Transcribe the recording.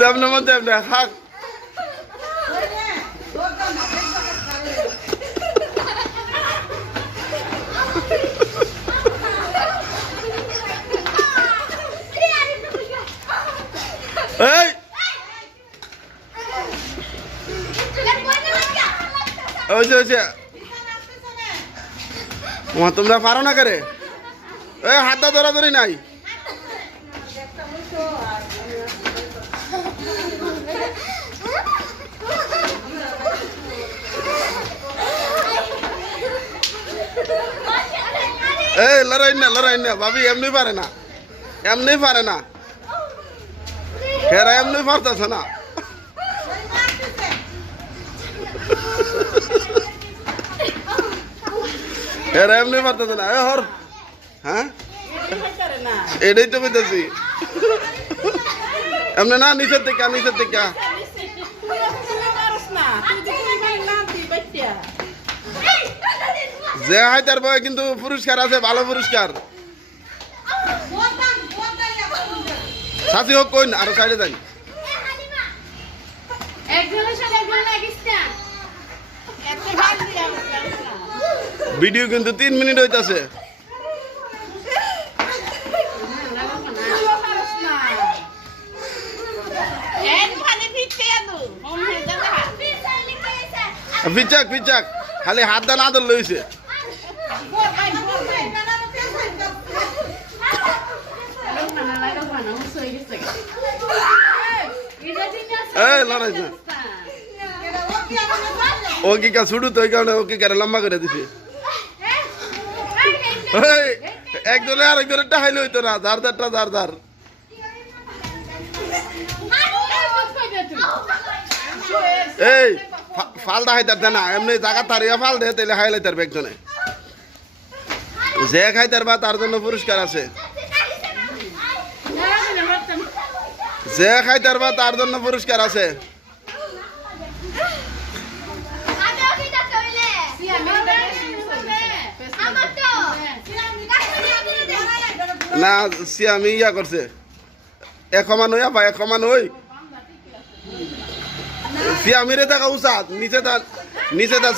দেবনা মন দেবনা খাক এই ওইছে তোমরা পারো না করে এই হাতটা ধরাধরি নাই এই লড়াই না ভাবি এমনি পারে না হেরা এমনি পারতেছে না হেরা এমনি পারতেছে না এ হর হ্যাঁ এটাই তো বুঝতেছি এমনি না নিচের থেকে যে হয় তার বয় কিন্তু পুরস্কার আছে ভালো পুরস্কার সাথী হোক কই না আরো সাইডে যাই ভিডিও কিন্তু 3 মিনিট হইতাছে পিচাক খালি হাত দা না ধরলে হইছে লড়াই না ও কি কা ছুটু তো কারণে ও কি করে লম্বা করে দিছে একজনে আরেকজনের টাহাইলে হইতো না যার এই ফাল দাহাইতার না এমনি জায়গা তারিয়া ফাল দে তাহলে হাইলাইতার একজনে যে খাইতার বা তার জন্য পুরস্কার আছে যে খাইতার বা তার জন্য পুরস্কার আছে না সিয়ামি ইয়া করছে 1 মান হইয়া বা 1 মান হই সিয়ামিরে দেখা উচাত নিচে তা